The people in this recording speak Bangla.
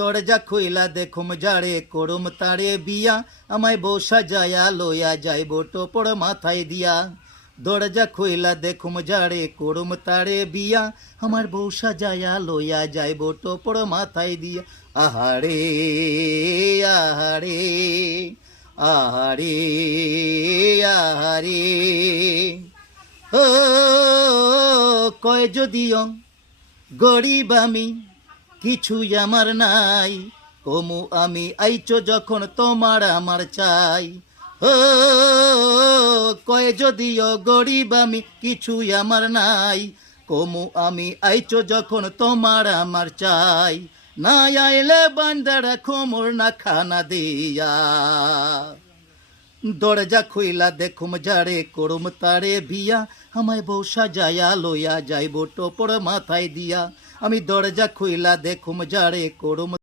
দরজা খুইলা দেখুম যারে করুম তারে বিয়া, আমায় বউ সাজায়া লইয়া যাইব টোপর মাথায় দিয়া। দরজা খুইলা দেখুম যারে করুম তারে বিয়া, আমার বউ সাজায়া লইয়া যাইব টোপর মাথায় দিয়া। আহারে আহারে আহারে আহারে, ও কয় যদিও গরিব আমি, কিছুই আমার নাই, কমু আমি আইছো যখন তোমার আমার চাই। ও কয় যদিও গরিব আমি, কিছুই আমার নাই, কমু আমি আইছো যখন তোমার আমার চাই। না আইলে বান্দা রাখো মোর না খানা দিয়া। দরজা খুইলা দেখুম যারে করুম তারে বিয়া, আমায় বউ সাজায়া লইয়া যাইব টোপর মাথায় দিয়া। আমি দরজা খুইলা দেখুম যারে করুম